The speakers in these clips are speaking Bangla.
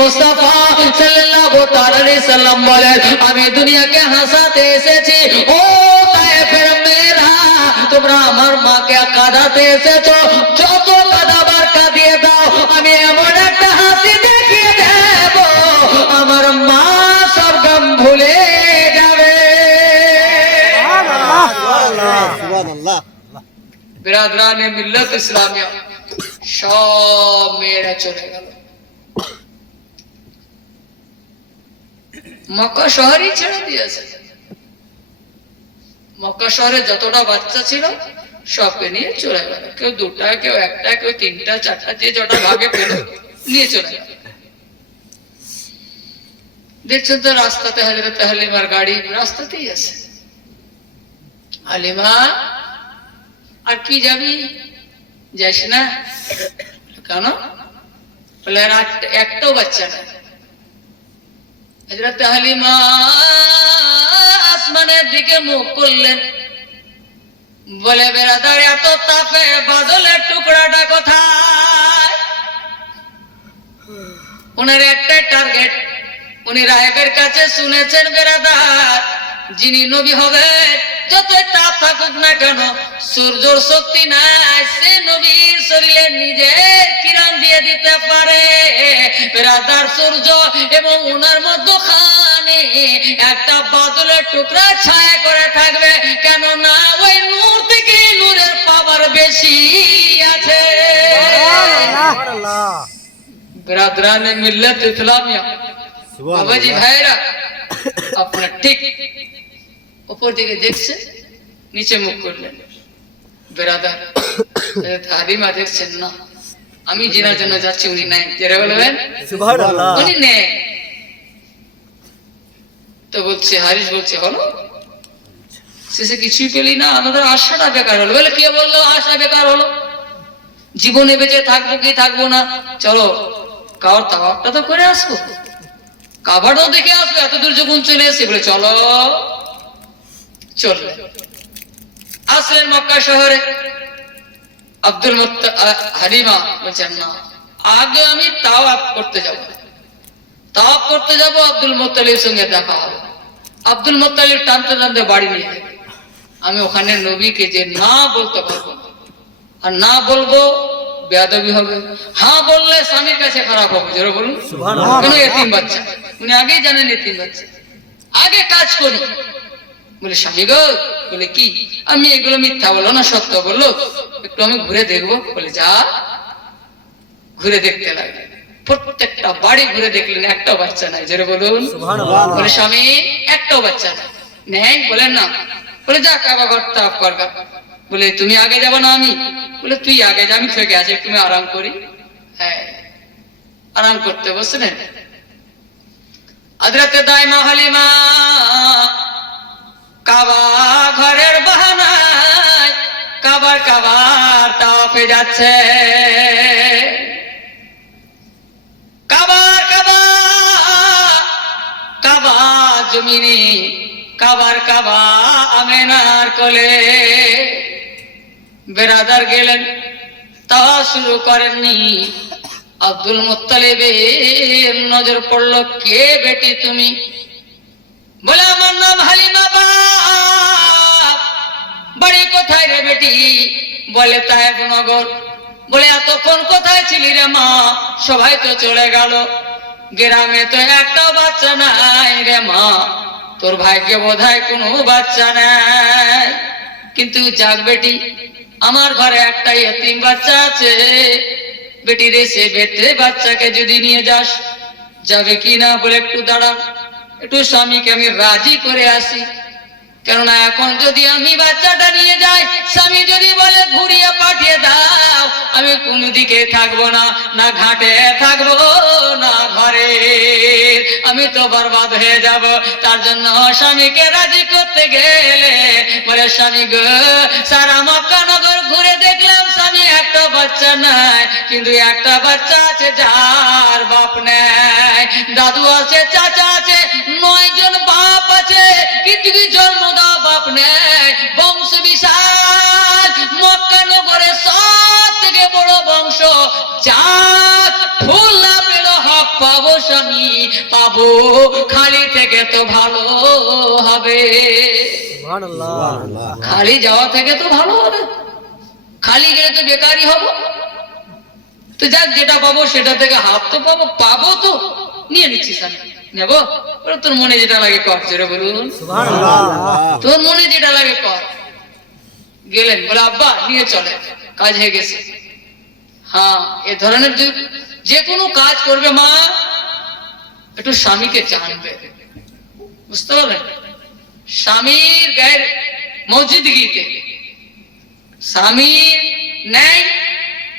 মুস্তাফা সাল্লাল্লাহু তাআলা আলাইহি সাল্লাম বলেন, আমি দুনিয়াকে হাসাতে এসেছি। ও তায়েফের মেয়েরা, তোমরা আমার মাকে কাঁদাতে এসেছো, যত কাঁদাবার কাঁদিয়ে দাও, আমি এমন একটা হাসি দেখিয়ে দেব, আমার মা সব গম ভুলে যাবে। সুবহানাল্লাহ। বিরাদরানে মিল্লাত ইসলামিয়া, সব মেয়েরা চলে গেল। মক্কা শহরই ছেড়ে দিয়েছে। মক্কা শহরে যতটা বাচ্চা ছিল সবকে নিয়ে চলে গেল। কেউ দুটা, কেউ একটা, কেউ তিনটা, চারটা, যে যটা ভাগে পেল নিয়ে চলে গেল। দেখছেন তো রাস্তাতে হযরত হালিমার গাড়ি রাস্তাতেই আছে। হালিমা, আর কি যাবি? যাস না কেন? বলে একটাও বাচ্চা না। হযরত হালিমা আসমানের দিকে মুখ করলেন, বলে বেরাদার এত তাপে বাদলের টুকরাটা কোথায়? ওনার একটাই টার্গেট, উনি রাহেবের কাছে শুনেছেন বেরাদার, যিনি নবী হবেন যতই তাপ থাকুক না কেন, সূর্যের শক্তি নাই, সে নবীর শরীরে নিজের কিরণ দিয়ে দিতে পারে। বেরাদার সূর্য এবং উনার মধ্যখানে একটা বাদলের টুকরা ছায়া করে থাকবে, কেন না ওই নূর থেকে নূরের পাওয়ার বেশি আছে। বেরাদরানে মিল্লাত ইসলামিয়া, বাবাজি ভাইরা, আপনার ঠিক উপর দিকে দেখছে, নিচে মুখ করলেন। বেরাদার হালিমা দেখছেন না, আমি জিনার জন্য যাচ্ছি, উনি নাই। যারা বলবেন সুবহানাল্লাহ, উনি নেই। তো বলছে, হারিস বলছে, হলো শেষে কিছুই পেলি না, আমাদের আশাটা বেকার হলো। বলে কে বললো আশা বেকার হলো? জীবনে বেঁচে থাকবো কি থাকবো না, চলো কাবার তাওয়াফটা তো করে আসবো, কাবারও দেখে আসবো, এত দূর যখন চলে এসে। বলে চলো, চলবে। আসলেন মক্কা শহরে। আব্দুল হালিমা বলছেন, না, আগে আমি তাওয়াফ করতে যাব। তাওয়াফ করতে যাব, আব্দুল মুত্তালিবের সঙ্গে দেখা হবে। আব্দুল মুত্তালিব টানতে টানতে বাড়ি নিয়ে যাবে। আমি ওখানে নবীকে যে না বলতে পারবো না, আর না বলবো বেয়াদবি হবে, হ্যাঁ বললে স্বামীর কাছে খারাপ হবে। জোরে বলুন সুবহানাল্লাহ। কেন? এতিম বাচ্চা, উনি আগেই জানেন এতিম বাচ্চা, আগে কাজ করি। বলে স্বামী গো, বলে কি? আমি এগুলো মিথ্যা বলো না, সত্য বললো, একটু আমি ঘুরে দেখবো। বলে যা। ঘুরে দেখতে লাগলেন, প্রত্যেকটা বাড়ি ঘুরে দেখলেন, একটাও বাচ্চা নাই। জোরে বলুন সুবহানাল্লাহ। বলে স্বামী একটাও বাচ্চা নাই। নেই? বলেন না। বলে যা, কাবা ঘর তাওয়াফ করবা। বলে তুমি আগে যাবো না আমি? বলে তুই আগে যা, আমি থেকে আসি, তুমি আরাম করি। হ্যাঁ, আরাম করতে বসলেন। হযরতে দাইমা হালিমা কাবা ঘরের বাহানায় কাবার তাওয়াফে যাচ্ছে। কাবা জমিনে, কাবা আমেনার কোলে। বেরাদার গেলেন, তাওয়াফ শুরু করেননি। আব্দুল মুত্তালিবের নজর পড়লো, কে বেটি তুমি? বলে আমার নাম হালিমা। বাপ, বাড়ি কোথায় রে বেটি? বলে তায়েফ নগর। বলে এতক্ষণ কোথায় ছিলি রে মা? সবাই তো চলে গেল, গ্রামে তো একটা বাচ্চা নাই রে মা, তোর ভাগ্যে বোধহয় কোনো বাচ্চা নাই। কিন্তু যাক বেটি, আমার ঘরে একটা এতিম বাচ্চা আছে। বেটি রে, সে বেটে বাচ্চাকে যদি নিয়ে যাস, যাবে কি না? বলে একটু দাঁড়া, একটু স্বামীকে আমি রাজি করে আসি। কেননা এখন যদি আমি বাচ্চাটা নিয়ে যাই, স্বামী যদি বলে ঘুরিয়ে পাঠিয়ে দাও, আমি কোন দিকে থাকবো না, না ঘাটে থাকবো না ঘরে, আমি তো বরবাদ হয়ে যাব। তার জন্য স্বামীকে রাজি করতে গেলে বলে, স্বামী গো, সারা মক্কা নগর ঘুরে দেখলাম, স্বামী একটা বাচ্চা নাই, কিন্তু একটা বাচ্চা আছে যার বাপ নাই, দাদু আছে, চাচা আছে, 9 জন বাপ আছে, কিন্তু কি জন্ম দেওয়া বাপ নেই। বংশ বিশাল, মক্কা নগরে সব থেকে বড় বংশ, যা ফুল না পেল হক পাবো পাবো, খালি থেকে তো ভালো হবে। সুবহানাল্লাহ। খালি যাওয়া থেকে তো ভালো হবে, খালি গেলে তো বেকারই হবো। তো যাক, যেটা পাবো সেটা থেকে হাত তো পাবো, পাবো তো নিয়ে নিচ্ছিস, আমি নেবো। ওরা তোর মনে যেটা লাগে কর, জোরে বলুন সুবহানাল্লাহ। তোর মনে যেটা লাগে কর। গেলেন, বলে আব্বা নিয়ে চলে, কাজ হয়ে গেছে। হ্যাঁ, এ ধরনের যে কোনো কাজ করবে মা, একটু স্বামীকে জানবে, বুঝতে পারলেন? স্বামীর গায়ের মসজিদ গিয়ে স্বামীর নেয়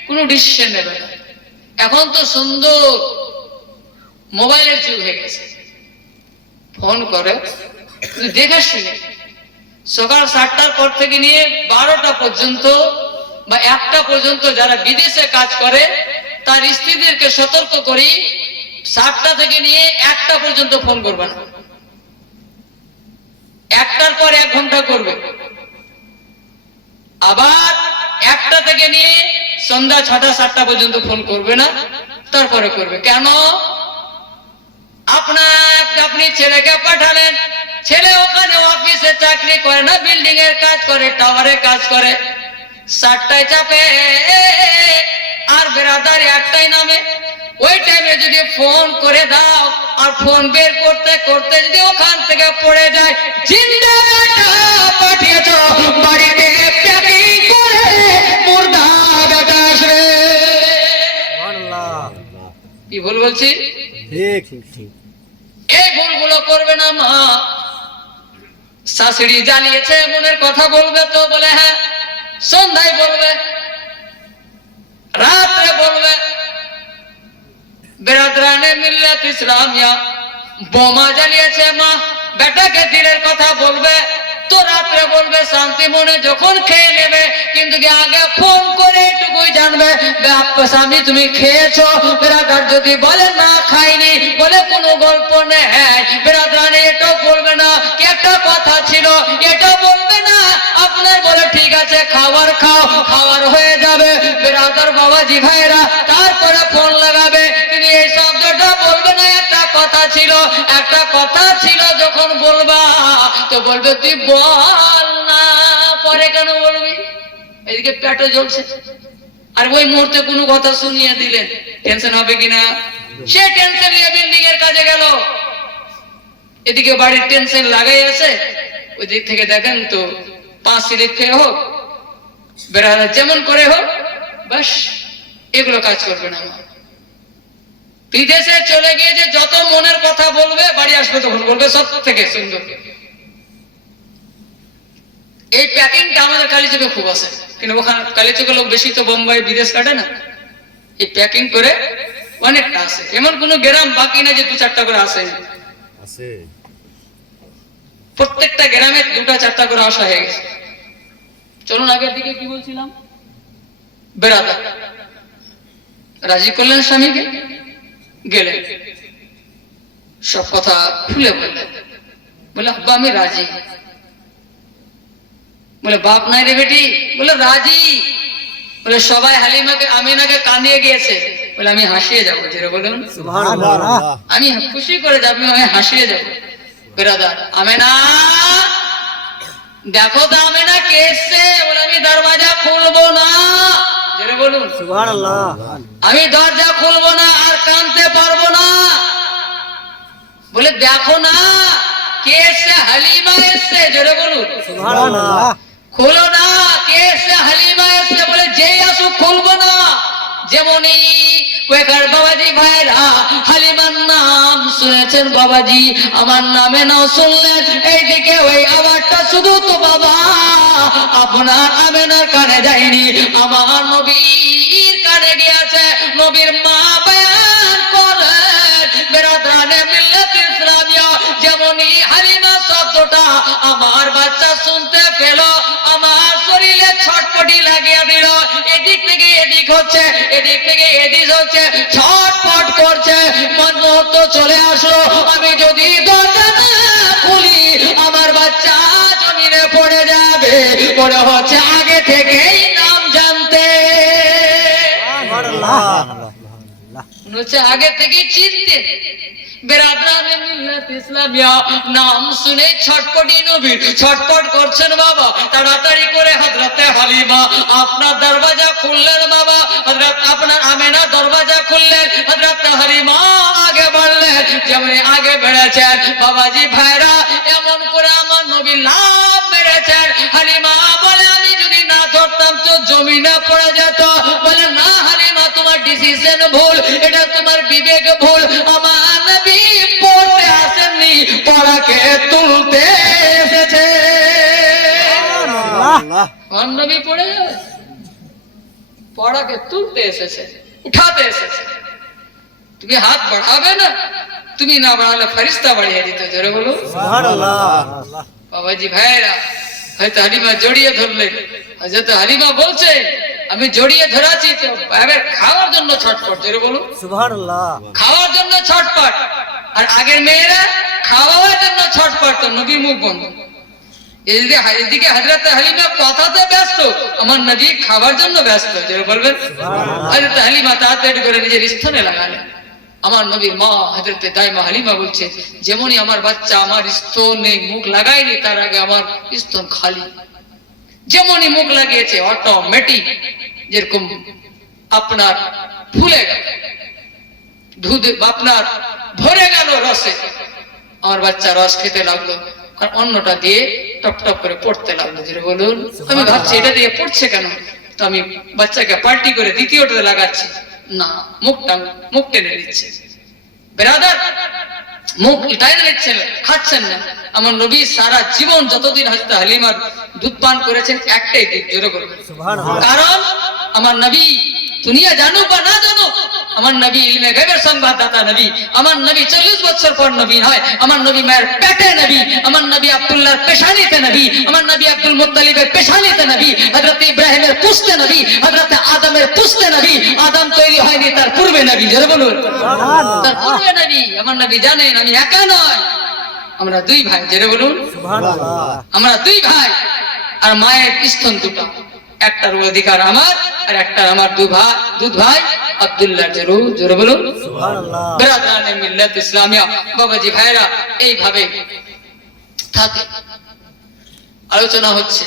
কোনো ডিসিশন নেবে না। এখন তো সুন্দর মোবাইলের যুগ হয়ে গেছে, ফোন করে দেখে শুনে সকাল 7টার পর থেকে নিয়ে 12টা পর্যন্ত বা 1টা পর্যন্ত যারা বিদেশে কাজ করে তার স্ত্রীদেরকে সতর্ক করি, 7টা থেকে নিয়ে 1টা পর্যন্ত ফোন করবে না। 1টার পর 1 ঘন্টা করবে, আবার 1টা থেকে নিয়ে সন্ধ্যা 6টা 7টা পর্যন্ত ফোন করবে না, তারপরে করবে। কেন? আপনি ছেলেকে পাঠালেন, ছেলে ওখানে অফিসে চাকরি করে না, বিল্ডিং এর কাজ করে, টাওয়ারে কাজ করে, 7টায় চাপে আর বেরাদার 1টায় নামে। ওই টাইমে যদি ফোন করে দাও আর ফোন বের করতে করতে যদি ওখান থেকে পড়ে যায়, জিন্দা বেটা পাঠিয়েছ বাড়িতে প্যাকিং করে, মুর্দা বেটা আসবে। কি ভুল বলছি? ঠিক ঠিক। এই ভুলগুলো করবে না মা। শাশুড়ি জ্বালিয়েছে মনের কথা বলবে তো, বলে হ্যাঁ, সন্ধ্যায় বলবে, রাত্রে বলবে। বেরাদরানে মিল্লাত ইসলামিয়া বোমা জ্বালিয়েছে মা, বেটাকে দিনের কথা বলবে তো রাত্রে বলবে শান্তি মনে, যখন খেয়ে নেবে। কিন্তু আগে ফোন করে এটুকুই জানবে, স্বামী তুমি খেয়েছো? বেরাদার যদি বলে না খাইনি, বলে কোনো গল্প নেই, বেরাদরানে এটাও বলবে না কি একটা কথা ছিল, এটা বলবে না। আপনার বলে ঠিক আছে খাবার খাও, খাবার হয়ে যাবে বেরাদার বাবাজি ভাইরা, তারপরে ফোন লাগাবে। কিন্তু এই শব্দটা বলবে না, একটা কথা ছিল, একটা কথা ছিল। যখন বলবা তো বলবে তুই বল না, পরে কেন বলবি? এদিকে পেটে জ্বলছে, আর ওই মুহূর্তে কোনো কথা শুনিয়ে দিলেন, টেনশন হবে কিনা? সে টেনশন নিয়ে বিল্ডিং এর কাজে গেল, এদিকে বাড়ির টেনশন লাগাই আছে। ওই দিক থেকে দেখেন তো 5 সিলিপ খেয়ে হোক, বেড়ালে যেমন করে হোক, বাস এগুলো কাজ করবে না। বিদেশে চলে গিয়ে যে যত মনের কথা বলবে, বাড়ি আসবে তখন বলবে সব থেকে সুন্দর। এই প্যাকিংটা আমাদের কালীচকে খুব আছে, কিন্তু ওখানে কালীচকে লোক বেশি তো বোম্বাই বিদেশ কাটে না। এই প্যাকিং করে অনেকটা আছে, এমন কোন গ্রাম বাকি না যে 2-4টা করে আসে। প্রত্যেকটা গ্রামে 2-4টা করে আসা হয়ে গেছে। চলুন আগের দিকে কি বলছিলাম, বেরাদার রাজি করলেন স্বামীকে, গেলেন, সব কথা খুলে বললেন। বলে আব্বা আমি রাজি। বলে বাপ নাই রে বেটি? বলে রাজি। বলে সবাই হালিমাকে আমিনাকে কাঁদিয়ে গিয়েছে, বলে আমি হাসিয়ে যাবো। যেটা বলুন সুবহানাল্লাহ। আমি খুশি করে যাবো, আমি হাসিয়ে যাবো। বেরাদার আমেনা দেখো তো আমেনা কে এসছে? বলে আমি দরওয়াজা খুলবো না। যেটা বলুন সুবহানাল্লাহ। আমি দরজা খুলবো না আর কাঁদতে পারবো না। বলে দেখো না কে এসছে, হালিমা এসছে। যেটা বলুন সুবহানাল্লাহ। খুলো না, কে এসছে? হালিমা এসছে। বলে যেই আসুক খুলবো না। যেমনই ওয়েকার বাবাজি ভাইরা হালিমার নাম শুনেছেন, বাবাজি আমার নামে নাও শুনলেন, এইদিকে ওই আওয়াজটা শুধু তো বাবা আপনার আমেনার কানে যায়নি, আমার নবীর কানে গিয়েছে। নবীর মা বয়ান করেন, বেরাদারানে মিল্লাত ইসলামিয়া যেমনই হালিমা শব্দটা আমার বাচ্চা শুনতে পেল, আমার শরীরে ছটপটি লাগিয়ে দিল। এদিক থেকে এদিক হচ্ছে, এদিক থেকে এদিক হচ্ছে, ছটপট করছে। মুহূর্ত চলে আসলো, আমি যদি দরজা না খুলি আমার বাচ্চা জমিনে পড়ে যাবে। মনে হচ্ছে আগে থেকেই নাম জানতে, মনে হচ্ছে আগে থেকেই চিনতে। বেরাদরানে মিল্লাত ইসলামিয়া, নাম শুনে ছটপটি নবীর ছটপট করছেন বাবা। তাড়াতাড়ি করে হযরতে হালিমা আপনার দরওয়াজা খুললেন বাবা। হযরত আপনার আমেনা দরওয়াজা খুললেন, হযরত হালিমা আগে বাড়লেন। যেমন আগে বেড়েছেন বাবাজি ভাইরা, এমন করে আমার নবী লাফ মেরেছেন। হালিমা বলে আমি যদি না ধরতাম তো জমিনে পড়ে যেত। বলে না হালিমা, তোমার ডিসিশন ভুল, এটা তোমার বিবেক ভুল। আমার নবী পড়তে আসেননি, পড়াকে তুলতে এসেছে। আল্লাহ আমার নবী পড়ে যাবে, পড়াকে তুলতে এসেছে, উঠাতে এসেছে। তুমি হাত বাড়াবে না, তুমি না বাড়ালে ফেরেশতা বাড়িয়ে দিত। জোরে বলো সুবহানাল্লাহ। বাবাজি ভাইরা, হয়তো হালিমা জড়িয়ে ধরলেন। হযরত হালিমা বলছে আমি জড়িয়ে ধরাছি তো এবার খাওয়ার জন্য ছটফট। জোরে বলো সুবহানাল্লাহ। খাওয়ার জন্য ছটফট। আর আগের মেয়েরা খাওয়ার জন্য ছটফট, তো নবী মুখ বন্ধ। এদিকে হযরত হালিমা কথাতে ব্যস্ত, আমার নবী খাবার জন্য ব্যস্ত। জোরে বলবেন। হযরত হালিমা তাড়াতাড়ি করে নিজের স্তনে লাগালেন। আমার নবীর মা হযরত দাইমা হালিমা বলছে যেমনই আমার বাচ্চা আমার স্তনে মুখ লাগায়নি, তার আগে আমার স্তন খালি। যেমনই মুখ লাগিয়েছে অটোমেটিক যেরকম আপনার ফুলে গেল, দুধ আপনার ভরে গেল রসে। আমার বাচ্চা রস খেতে লাগলো, আর অন্যটা দিয়ে টপ টপ করে পড়তে লাগলো। যেটা বলুন, আমি ভাবছি এটা দিয়ে পড়ছে কেন, তো আমি বাচ্চাকে পাল্টি করে দ্বিতীয়টা লাগাচ্ছি। না, মুখ টেনে নিচ্ছে। বেরাদার, মুখ টেনে নিচ্ছেন, খাচ্ছেন না। আমার নবী সারা জীবন যতদিন হযরত হালিমার দুধ পান করেছেন একটাই দিক। জোরে করবেন সুবহানাল্লাহ। কারণ আমার নবী দুনিয়া জানুক বা না জানুক, আমার নবী ইলমে গায়বের সংবাদদাতা নবী। আমার নবী 40 বছর পর নবী হয়। আমার নবী মায়ের পেটে নবী। আমার নবী আব্দুল্লাহর পেশানিতে নবী। আমার নবী আব্দুল মুত্তালিবের পেশানিতে নবী। হযরত ইব্রাহিমের পুস্তে নবী। হযরত আদমের পুস্তে নবী। আদম তৈরি হয়নি, তার পূর্বে নবী। জোরে বলুন, তার পূর্বে নবী। আমার নবী জানেন আমি একা নয়, আমরা দুই ভাই। জোরে বলুন, সুবহানাল্লাহ। আমরা দুই ভাই। আর মায়ের স্তন দুটো, একটার অধিকার আমার আর একটা আমার দুধ ভাই আব্দুল্লাহ। জোরে বলুন সুবহানাল্লাহ। বেরাদরানে মিল্লাত ইসলামিয়া। বাবাজি ভাইরা, এইভাবে থাকে। আলোচনা হচ্ছে,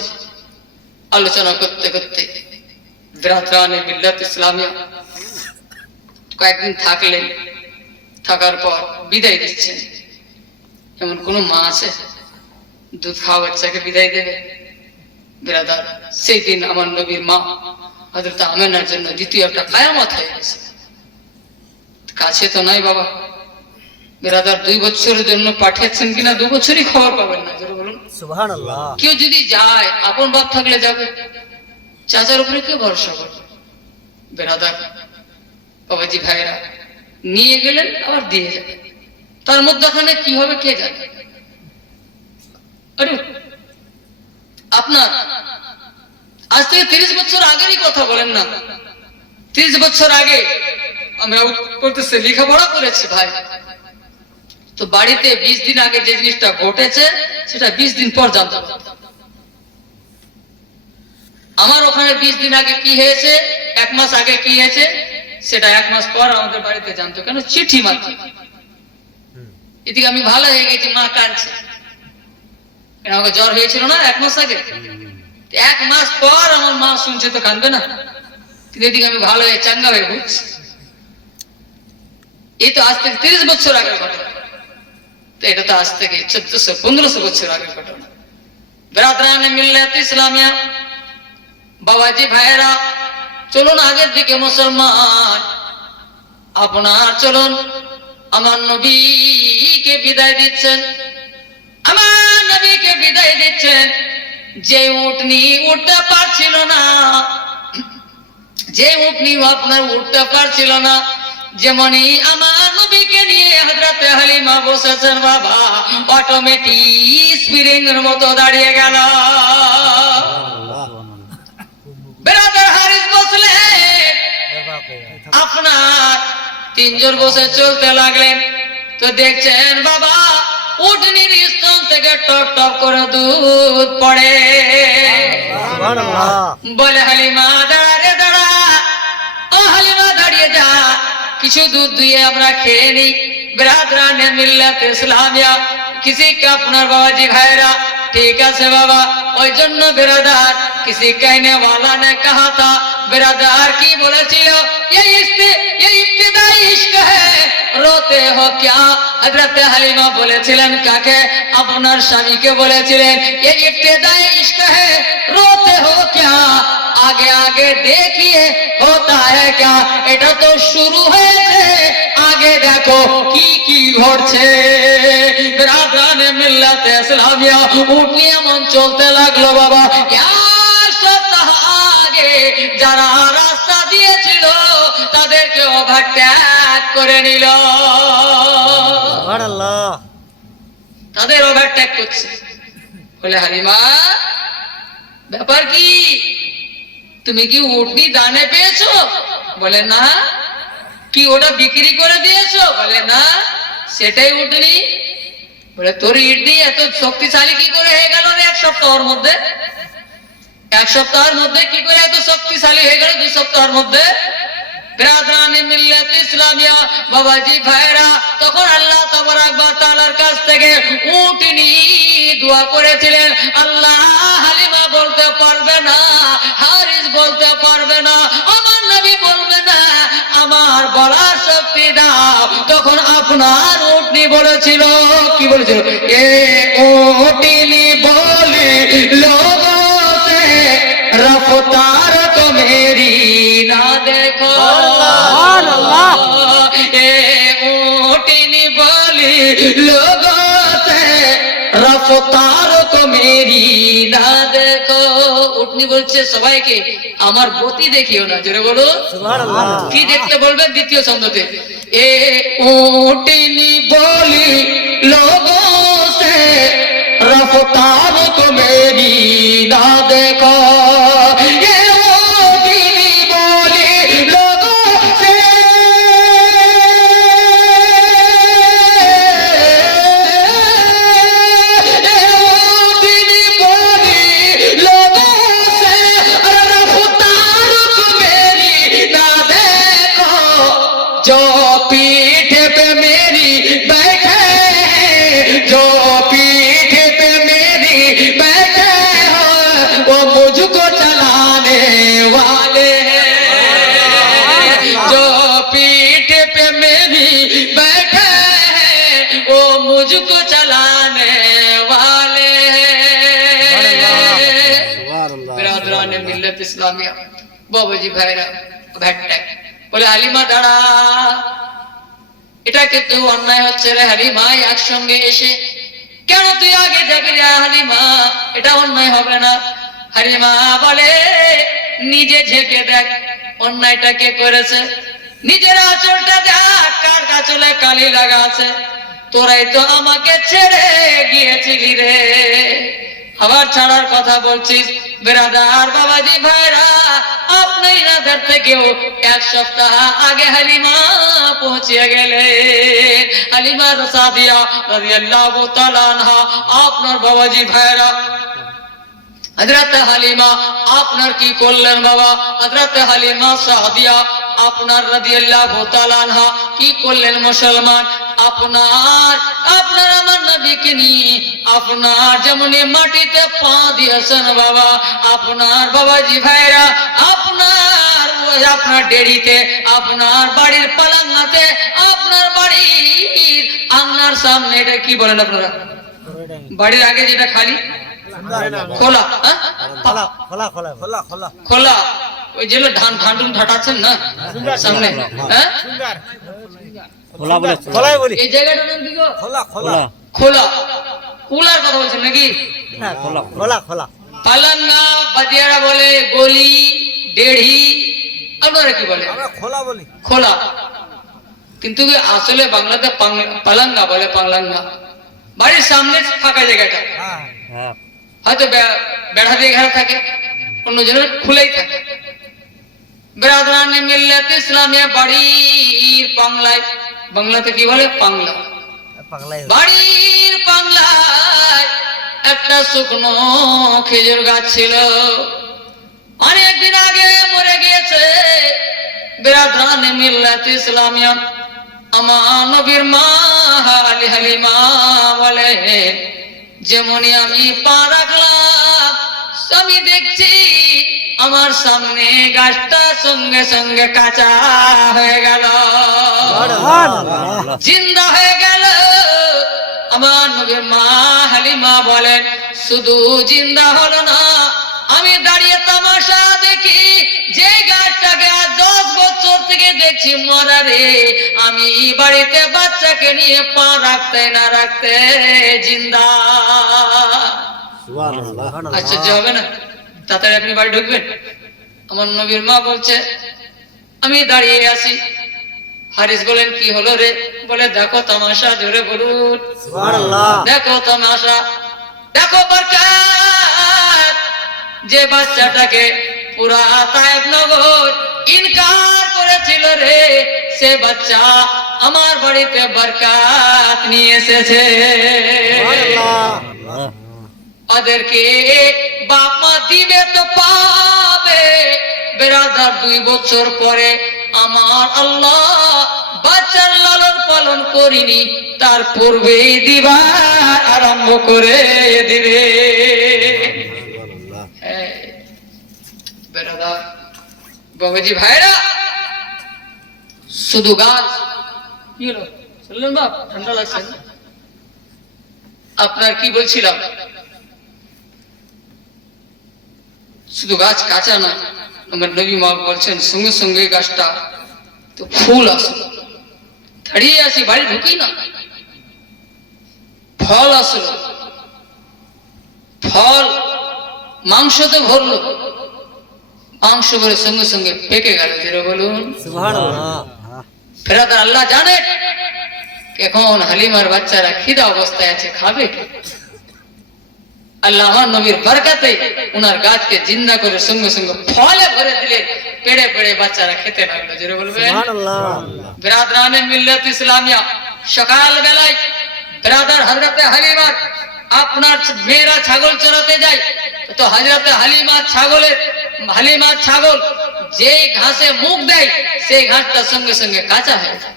আলোচনা করতে করতে বেরাদরানে মিল্লাত ইসলামিয়া কয়েকদিন থাকলেন। থাকার পর বিদায় দিচ্ছেন। এমন কোন মা আছে দুধ খাওয়া বাচ্চাকে বিদায় দেবে? বেরাদার, সেই দিন আমার নবীর মা হযরত আমেনার জন্য দ্বিতীয় একটা কিয়ামত হয়ে গেছে। কাছে তো নাই বাবা। বেরাদার, 2 বছরের জন্য পাঠিয়েছেন কিনা 2 বছরই খবর পাবেন না। জোরে বলুন সুবহানাল্লাহ। কেউ যদি যায়, আপন বাপ থাকলে যাবে, চাচার উপরে কেউ ভরসা করবে? বেরাদার, বাবাজি ভাইরা, নিয়ে গেলেন আবার দিয়ে যাবে, তার মধ্যখানে কি হবে কে জানে। আরে আপনার আজ থেকে 30 বছর আগেরই কথা বলেন না। 30 বছর আগে আমরা করতেছি, লেখাপড়া করেছি ভাই, তো বাড়িতে 20 দিন আগে যে জিনিসটা ঘটেছে সেটা 20 দিন পর জানতে পারতাম। আমার ওখানে 20 দিন আগে কি হয়েছে, 1 মাস আগে কি হয়েছে, সেটা 1 মাস পর আমাদের বাড়িতে জানতো। কেন? চিঠি মাধ্যমে। এদিকে আমি ভালো হয়ে গেছি, মা কাঁদছে, আমাকে জ্বর হয়েছিল না 1 মাস আগে, 1 মাস পর আমার মা শুনছে তো কাঁদবে না? কিন্তু এদিকে আমি ভালো হয়ে চাঙ্গা হয়ে ঘুরছি। এই তো আজ থেকে 30 বছর আগের ঘটনা। তো এটা তো আজ থেকে 1400-1500 বছর আগের ঘটনা। বেরাদরানে মিল্লাত ইসলামিয়া, বাবাজি ভাইরা, চলুন আগের দিকে মুসলমান। আপনার চলুন আমার নবীকে বিদায় দিচ্ছেন, আমার নবীকে বিদায় দিচ্ছেন। যে উটনি উঠতে পারছিল না, যে উটনি আপনার উঠতে পারছিল না, যেমনই আমার নবীকে নিয়ে হযরত হালিমা বসেছেন বাবা, অটোমেটিক স্প্রিং এর মতো দাঁড়িয়ে গেল। বেরাদার হারিস বসলে আপনার 3 জন বসে চলতে লাগলেন। তো দেখছেন বাবা উটনির স্তন থেকে টপ টপ করে দুধ পড়ে। সুবহানাল্লাহ। বলে হালিমা দাঁড়া রে দাঁড়া, ও হালিমা দাঁড়িয়ে যা, কিছু দুধ দুইয়ে আমরা খেয়ে নিই। बिरादरान मिल्लत इस्लामिया किसी का अपना बाबाजी भाईरा ठीक है बाबा ওই জন্য बिरादर किसी कहने वाला ने कहा था बिरादर की বলেছিল ये इब्तिदाई इश्क है रोते हो क्या हजरत हलीमा বলেছিলেন কাকে আপনার স্বামীকে বলেছিলেন ये इब्तिदाई इश्क है रोते हो क्या आगे आगे देखिए होता है क्या এটা তো শুরু হয়েছে আগে দেখো কি ঘটছে বিরাদরানে মিল্লাত ইসলামিয়া উঠনি এমন চলতে লাগলো বাবা এক সপ্তাহ আগে যারা রাস্তা দিয়েছিল তাদেরকে ওভারটেক করে নিল সুবহানাল্লাহ তাদের ওভারটেক করছে বলে হালিমা ব্যাপার কি তুমি কি উটনি দানে পেয়েছো বলে না কি ওটা বিক্রি করে দিয়েছো বলে না সেটাই উটনি বলে তোর ইডনি এত শক্তিশালী কি করে হয়ে গেল রে এক সপ্তাহের মধ্যে কি করে এত শক্তিশালী হয়ে গেল 2 সপ্তাহের মধ্যে বিরাদরানে মিল্লাত ইসলামিয়া বাবাজি ভাইরা তখন আল্লাহ তাবারক ওয়া তাআলার কাছ থেকে উটনি দোয়া করেছিলেন আল্লাহ হালিমা বলতে পারবে না হারিস বলতে পারবে না আমার নবী বলবে না আমার বলার শক্তি দাও তখন আপনার উটনি বলেছিল কি বলেছিল এ উটনি বলে লোগো সে রফতার তো মেরি না দেখো সুবহানাল্লাহ এ উটনি বলি লোগো সে রফতার তো মেরি না দেখো উটনি বলছে সবাইকে আমার গতি দেখিও না জোরে বলো সুবহানাল্লাহ কি দেখতে বলবেন দ্বিতীয় ছন্দতে এ উটনি বলি লোগো সে রফতার তো মেরি না দেখো এ উটনি বলি লোগো সে এ উটনি বলি लोगों से रफ्तार को मेरी ना देखो जो पीठ पे मेरी बैठे हैं जो पीठ पे मेरी बैठे हो वो मुझको चलाने वाले हैं जो पीठ पे मेरी बैठे हैं वो मुझको चलाने वाले हैं সুবহানাল্লাহ বিরাদরানে মিল্লাত ইসলামিয়া বাবাজি ভাইরা ভ্যাটট্যাক বলে হালিমা দাঁড়া এটা কিন্তু অন্যায় হচ্ছে রে হালিমা একসঙ্গে এসে কেন তুই আগে যাবি রে হালিমা এটা অন্যায় হবে না হালিমা বলে নিজে ঝেঁকে দেখ অন্যায়টা কে করেছে নিজের আঁচলটা দেখ কার আঁচলে কালি লাগা আছে তোরাই তো আমাকে ছেড়ে গিয়েছিলি রে আবার ছাড়ার কথা বলছিস বিরাদার বাবাজি ভাইরা আপনি নাদের থেকেও এক সপ্তাহ আগে হালিমা পৌঁছে গেলেন হালিমা সাদিয়া রাদিয়াল্লাহু তাআলা আনহা আপনার বাবাজি ভাইরা হযরত হালিমা আপনার কি করলেন বাবা হযরত হালিমা সাদিয়া আপনার রাদিয়াল্লাহু তাআলা আনহা কি করলেন মুসলমান আপনার আমার নবীকে নিয়ে আপনার যেমন মাটিতে পা দিয়েছেন বাবা আপনার বাবাজি ভাইরা আপনার ডেড়িতে আপনার বাড়ির পালাঙ্গাতে আপনার বাড়ির আঙ্গনার সামনে এটা কি বলেন আপনারা বাড়ির আগে যেটা খালি খোলা হ্যাঁ? খোলা খোলা খোলা খোলা খোলা খোলা ওই যেগুলো ধান ঠান্ডুন ঠাটাচ্ছেন না সামনে হ্যাঁ খোলা বলে খোলাই বলি এই জায়গাটার নাম কি গো খোলা খোলা খোলা কুলার কথা বলছেন নাকি হ্যাঁ খোলা খোলা খোলা পালাঙ্গা বাদিয়ারা বলে গলি দেড়ি আপনারা কি বলে আমরা খোলা বলি খোলা কিন্তু আসলে বাংলাতে পালাঙ্গা বলে পালাঙ্গা বাড়ির সামনে ফাঁকা জায়গাটা হ্যাঁ হ্যাঁ হয়তো বেড়া দিয়ে ঘেরা থাকে অন্য জনের খুলেই থাকে বিরাদরানে মিল্লাত ইসলামিয়া বাড়ির পাংলায় বাংলাতে কি বলে পাংলা পাগলাই বাড়ির পাংলায় একটা শুকনো খেজুর গাছ ছিল অনেকদিন আগে মরে গিয়েছে বিরাদরানে মিল্লাত ইসলামিয়া আমার নবীর মা আলী হালিমা বলেন, যেমনই আমি পা রাখলাম আমি দেখছি আমার সামনে গাছটা সঙ্গে সঙ্গে কাঁচা হয়ে গেল, জিন্দা হয়ে গেল। আমার নবীর মা হালিমা বলেন, শুধু জিন্দা হলো না, আমি দাঁড়িয়ে তামাশা দেখি, যে গাছটাকে আজ 10 বছর থেকে দেখছি মরা রে, আমি বাড়িতে বাচ্চাকে নিয়ে পা রাখতে না রাখতে জিন্দা। আচ্ছা হবে না, তাড়াতাড়ি আপনি বাড়ি ঢুকবেন। আমার নবীর মা বলছে, আমি দাঁড়িয়ে আছি। হারিস বলেন, কি হলো রে? বলে, দেখো তামাশা। জোরে বলুন দেখো তামাশা, দেখো বরকত। যে বাচ্চাটাকে পুরা তায়েফ নগর ইনকার করেছিল রে, সে বাচ্চা আমার বাড়িতে বরকত নিয়ে এসেছে। ওদেরকে বাপ মা দিবে তো পাবে। বেরাদার 2 বছর পরে আমার আল্লাহ বাচ্চার লালন পালন করিনি, তার পূর্বে দিবা আরম্ভ করে দিবে। বেরাদার বাবাজি ভাইরা, শুধু গাছ কি হলো শুনলেন বাপ? ঠান্ডা লাগছে না? আপনার কি বলছিলাম, শুধু গাছ কাঁচা না, আমার নবী মা বলছেন সঙ্গে সঙ্গে গাছটা তো ফুল আসলো। দাঁড়িয়ে আসি, বাড়ি ঢুকি না, ফল আসলো। ফল মাংসতে ভরলো, মাংস ভরে সঙ্গে সঙ্গে পেকে গেল। যেটা বলুন ফেরাত আল্লাহ জানে এখন হালিমার বাচ্চারা খিদা অবস্থায় আছে, খাবে কি? আল্লাহ আমার নবীর বরকতে উনার গাছকে জিন্দা করে সঙ্গে সঙ্গে ফলে ভরে দিলে, পেড়ে পেড়ে বাচ্চারা খেতে লাগলো। জোরে বলবেন বিরাদরানে মিল্লাত ইসলামিয়া। সকাল বেলায় বিরাদার হযরতে হালিমার আপনার মেয়েরা ছাগল চড়াতে যায়, তো হযরতে হালিমার ছাগল যেই ঘাসে মুখ দেয়, সেই ঘাসটা সঙ্গে সঙ্গে কাঁচা হয়ে যায়।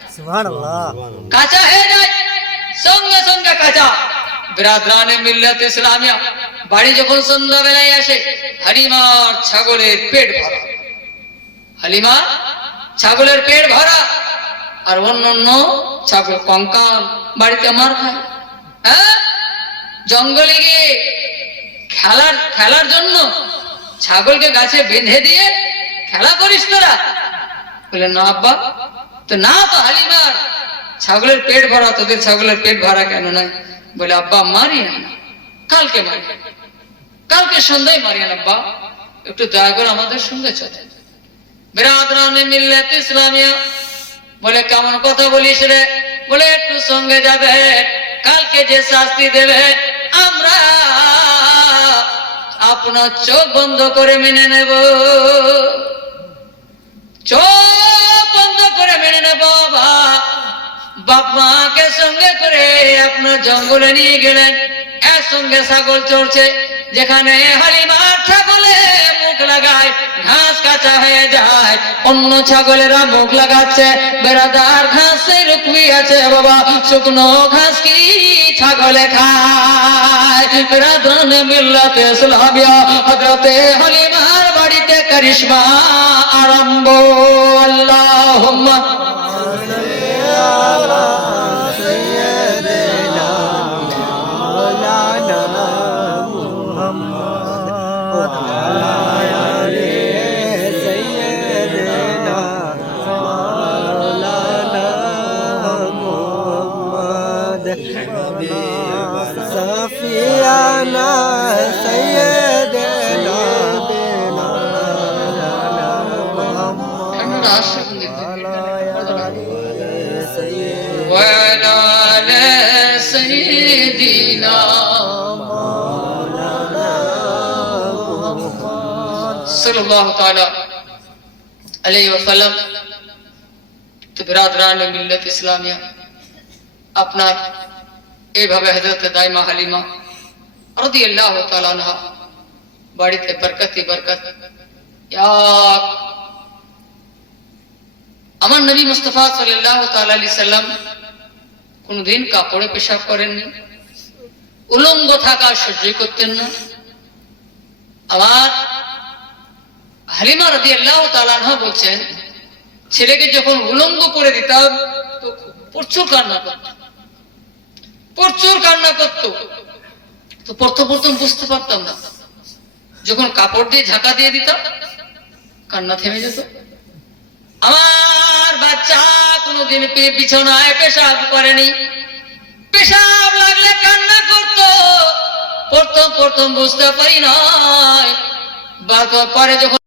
কাঁচা হয়ে যায়, সঙ্গে সঙ্গে কাঁচা। বিরাদরানে মিল্লাত ইসলামিয়া বাড়ি যখন সন্ধ্যাবেলায় আসে, হালিমার ছাগলের পেট ভরা, হালিমা ছাগলের পেট ভরা, আর অন্য ছাগল কঙ্কাল বাড়িতে মার খায়। হ্যাঁ, জঙ্গলে গিয়ে খেলার জন্য ছাগলকে গাছে বেঁধে দিয়ে খেলা করিস তোরা? বলে, না আব্বা। তো না, তো হালিমার ছাগলের পেট ভরা, তোদের ছাগলের পেট ভরা কেন নয়? বলে, আব্বা মারি না, কালকে মারি, কালকে সন্ধ্যায় মারি না আব্বা, একটু দয়া করে আমাদের সঙ্গে চলে। বিরাদরানে মিল্লাত ইসলামিয়া বলে, কেমন কথা বলিস রে? বলে, একটু সঙ্গে যাবে, কালকে যে শাস্তি দেবে আমরা আপনার চোখ বন্ধ করে মেনে নেব, চোখ বন্ধ করে মেনে নেব। বাপ মাকে সঙ্গে করে আপনার জঙ্গলে নিয়ে গেলেন, এর সঙ্গে ছাগল চড়ছে, যেখানে হালিমার ছাগলে মুখ লাগায় ঘাস কাঁচা হয়ে যায়, অন্য ছাগলেরা মুখ লাগাচ্ছে। বেরাদার ঘাসে রুকমি আছে বাবা, শুকনো ঘাস কি ছাগলে খায়? বেরাদানে মিল্লাত ইসলামিয়া হযরতে হালিমার বাড়িতে কারিশমা আরম্ভ। আল্লাহুম্মা سفيانا سيدنا وعلى آل سيدنا সাল্লাল্লাহু তাআলা আলাইহি ওয়াসাল্লাম। তো বিরাদরানে মিল্লাত ইসলামিয়া, আপনার এইভাবে হযরত দাইমা হালিমা রাদিয়াল্লাহু তাআলা আনহা বাড়িতে বরকতি বরকত। আমার নবী মুস্তাফা সাল্লাল্লাহু তাআলা আলাইহি সাল্লাম কোনদিন কাপড়ে পেশাব করেননি, উলঙ্গ থাকা সহ্যই করতেন না। আবার হালিমা রাদিয়াল্লাহু তাআলা আনহা বলছেন, ছেলেকে যখন উলঙ্গ করে দিতাম তো প্রচুর কান্না করত, প্রচুর কান্না করত। তো প্রথম প্রথম বুঝতে পারতাম না, যখন কাপড় দিয়ে ঝাঁকা দিয়ে দিতাম কান্না থেমে যেত। আমার বাচ্চা কোনোদিন বিছানায় পেশাব করেনি, পেশাব লাগলে কান্না করত। প্রথম প্রথম বুঝতে পারি নাই, পরে যখন